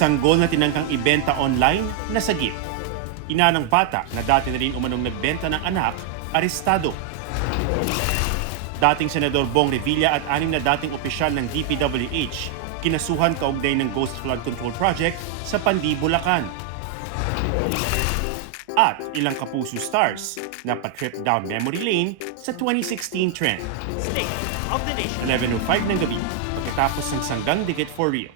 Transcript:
Sanggol na tinangkang ibenta online, nasagip. Ina ng bata na dati na rin umanong nagbenta ng anak, arestado. Dating Senador Bong Revilla at 6 na dating opisyal ng DPWH, kinasuhan kaugnay ng Ghost Flood Control Project sa Pandi, Bulacan. At ilang Kapuso stars na pa-trip down memory lane sa 2016 trend. State of the Nation. 11:05 ng gabi, pagkatapos ng Sanggang Dikit for Real.